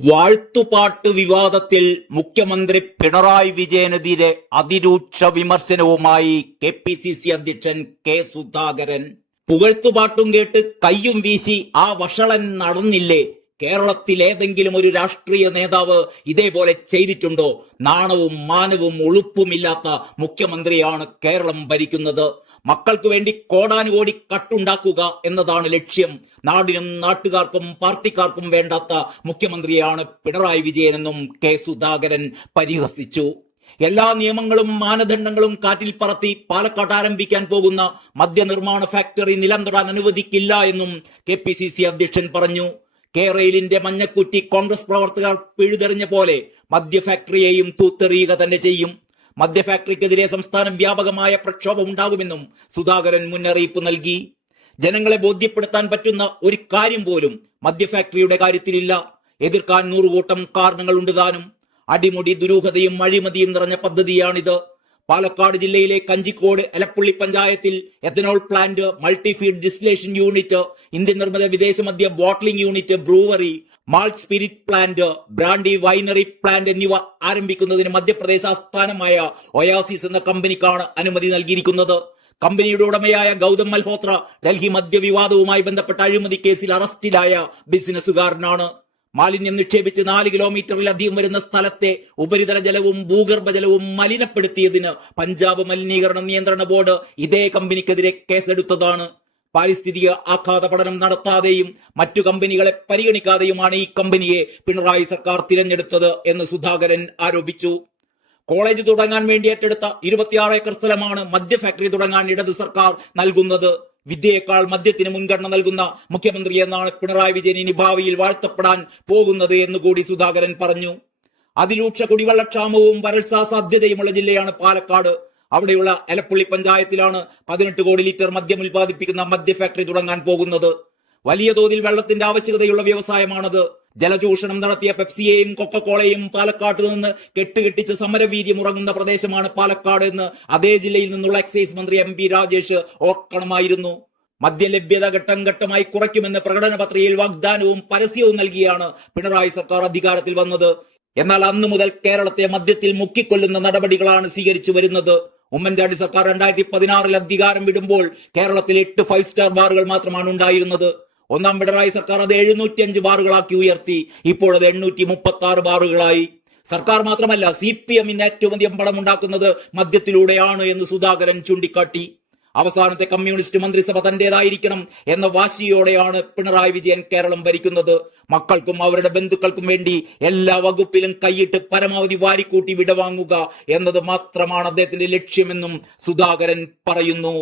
വാഴ്ത്തുപാട്ട് വിവാദത്തിൽ മുഖ്യമന്ത്രി പിണറായി വിജയനെതിരെ അതിരൂക്ഷ വിമർശനവുമായി കെ പി സി സി അധ്യക്ഷൻ കെ സുധാകരൻ. പുകഴ്ത്തുപാട്ടും കേട്ട് കയ്യും വീശി ആ വഷളൻ നടന്നില്ലേ? കേരളത്തിൽ ഏതെങ്കിലും ഒരു രാഷ്ട്രീയ നേതാവ് ഇതേപോലെ ചെയ്തിട്ടുണ്ടോ? നാണവും മാനവും ഉളുപ്പുമില്ലാത്ത മുഖ്യമന്ത്രിയാണ് കേരളം ഭരിക്കുന്നത്. മക്കൾക്ക് വേണ്ടി കോടാനുകോടി കട്ടുണ്ടാക്കുക എന്നതാണ് ലക്ഷ്യം. നാടിനും നാട്ടുകാർക്കും പാർട്ടിക്കാർക്കും വേണ്ടാത്ത മുഖ്യമന്ത്രിയാണ് പിണറായി വിജയനെന്നും കെ സുധാകരൻ പരിഹസിച്ചു. എല്ലാ നിയമങ്ങളും മാനദണ്ഡങ്ങളും കാറ്റിൽ പറത്തി പാലക്കാട് ആരംഭിക്കാൻ പോകുന്ന മദ്യനിർമ്മാണ ഫാക്ടറി നിലം തൊടാൻ അനുവദിക്കില്ല എന്നും കെ പി സി സി അധ്യക്ഷൻ പറഞ്ഞു. കേരയിലിന്റെ മഞ്ഞക്കുറ്റി കോൺഗ്രസ് പ്രവർത്തകർ പിഴുതെറിഞ്ഞ പോലെ മദ്യ ഫാക്ടറിയെയും തൂത്തെറിയുക തന്നെ ചെയ്യും. മദ്യ ഫാക്ടറിക്കെതിരെ സംസ്ഥാനം വ്യാപകമായ പ്രക്ഷോഭം ഉണ്ടാകുമെന്നും സുധാകരൻ മുന്നറിയിപ്പ് നൽകി. ജനങ്ങളെ ബോധ്യപ്പെടുത്താൻ പറ്റുന്ന ഒരു കാര്യം പോലും മദ്യ ഫാക്ടറിയുടെ കാര്യത്തിലില്ല. എതിർക്കാൻ നൂറുകൂട്ടം കാരണങ്ങളുണ്ട് താനും. അടിമുടി ദുരൂഹതയും അഴിമതിയും നിറഞ്ഞ പദ്ധതിയാണിത്. പാലക്കാട് ജില്ലയിലെ കഞ്ചിക്കോട് എലപ്പുള്ളി പഞ്ചായത്തിൽ ethanol plant multifeed distillation unit Indian നിർമ്മിത വിദേശ മദ്യ bottling unit brewery malt spirit plant brandy winery plant എന്നിവ ആരംഭിക്കുന്നതിന് മധ്യപ്രദേശ് ആസ്ഥാനമായ ഒയാസിസ് എന്ന കമ്പനിക്കാണ് അനുമതി നൽകിയിരിക്കുന്നത്. കമ്പനിയുടെ ഉടമയായ ഗൗതം മൽഹോത്ര ഡൽഹി മദ്യവിവാദവുമായി ബന്ധപ്പെട്ട അഴിമതി കേസിൽ അറസ്റ്റിലായ ബിസിനസ്സുകാരനാണ്. മാലിന്യം നിക്ഷേപിച്ച് നാല് കിലോമീറ്ററിലധികം വരുന്ന സ്ഥലത്തെ ഉപരിതല ജലവും ഭൂഗർഭജലവും മലിനപ്പെടുത്തിയതിന് പഞ്ചാബ് മലിനീകരണ നിയന്ത്രണ ബോർഡ് ഇതേ കമ്പനിക്കെതിരെ കേസെടുത്തതാണ്. പാരിസ്ഥിതിക ആഘാത പഠനം നടത്താതെയും മറ്റു കമ്പനികളെ പരിഗണിക്കാതെയുമാണ് ഈ കമ്പനിയെ പിണറായി സർക്കാർ തിരഞ്ഞെടുത്തത് എന്ന് സുധാകരൻ ആരോപിച്ചു. കോളേജ് തുടങ്ങാൻ വേണ്ടി ഏറ്റെടുത്ത ഇരുപത്തിയാറ് ഏക്കർ സ്ഥലമാണ് മദ്യ ഫാക്ടറി തുടങ്ങാൻ ഇടത് സർക്കാർ നൽകുന്നത്. വിദ്യയേക്കാൾ മദ്യത്തിന് മുൻഗണന നൽകുന്ന മുഖ്യമന്ത്രി എന്നാണ് പിണറായി വിജയൻ ഇനി ഭാവിയിൽ വാഴ്ത്തപ്പെടാൻ പോകുന്നത് എന്ന് കൂടി സുധാകരൻ പറഞ്ഞു. അതിരൂക്ഷ കുടിവെള്ളക്ഷാമവും വരൾച്ചാ സാധ്യതയുമുള്ള ജില്ലയാണ് പാലക്കാട്. അവിടെയുള്ള എലപ്പുള്ളി പഞ്ചായത്തിലാണ് പതിനെട്ട് കോടി ലിറ്റർ മദ്യം ഉൽപ്പാദിപ്പിക്കുന്ന മദ്യ ഫാക്ടറി തുടങ്ങാൻ പോകുന്നത്. വലിയ തോതിൽ വെള്ളത്തിന്റെ ആവശ്യകതയുള്ള വ്യവസായമാണത്. ജലചൂഷണം നടത്തിയ പെപ്സിയെയും കൊക്കക്കോളയും പാലക്കാട്ട് നിന്ന് കെട്ടുകെട്ടിച്ച് സമരവീര്യം ഉറങ്ങുന്ന പ്രദേശമാണ് പാലക്കാട് എന്ന് അതേ ജില്ലയിൽ നിന്നുള്ള എക്സൈസ് മന്ത്രി എം പി രാജേഷ് ഓർക്കണമായിരുന്നു. മദ്യലഭ്യത ഘട്ടം ഘട്ടമായി കുറയ്ക്കുമെന്ന് പ്രകടന പത്രികയിൽ വാഗ്ദാനവും പരസ്യവും നൽകിയാണ് പിണറായി സർക്കാർ അധികാരത്തിൽ വന്നത്. എന്നാൽ അന്നു മുതൽ കേരളത്തെ മദ്യത്തിൽ മുക്കിക്കൊല്ലുന്ന നടപടികളാണ് സ്വീകരിച്ചു വരുന്നത്. ഉമ്മൻചാണ്ടി സർക്കാർ രണ്ടായിരത്തി പതിനാറിൽ അധികാരം വിടുമ്പോൾ കേരളത്തിൽ എട്ട് ഫൈവ് സ്റ്റാർ ബാറുകൾ മാത്രമാണ് ഉണ്ടായിരുന്നത്. ഒന്നാം പിണറായി സർക്കാർ അത് എഴുന്നൂറ്റി അഞ്ച് ബാറുകളാക്കി ഉയർത്തി. ഇപ്പോൾ അത് എണ്ണൂറ്റി മുപ്പത്തി ആറ് ബാറുകളായി. സർക്കാർ മാത്രമല്ല സി പി എമ്മിന് ഏറ്റവും അധികം പണം ഉണ്ടാക്കുന്നത് മദ്യത്തിലൂടെയാണ് എന്ന് സുധാകരൻ ചൂണ്ടിക്കാട്ടി. അവസാനത്തെ കമ്മ്യൂണിസ്റ്റ് മന്ത്രിസഭ തന്റേതായിരിക്കണം എന്ന വാശിയോടെയാണ് പിണറായി വിജയൻ കേരളം ഭരിക്കുന്നത്. മക്കൾക്കും അവരുടെ ബന്ധുക്കൾക്കും വേണ്ടി എല്ലാ വകുപ്പിലും കൈയിട്ട് പരമാവധി വാരിക്കൂട്ടി വിടവാങ്ങുക എന്നത് മാത്രമാണ് അദ്ദേഹത്തിന്റെ ലക്ഷ്യമെന്നും സുധാകരൻ പറയുന്നു.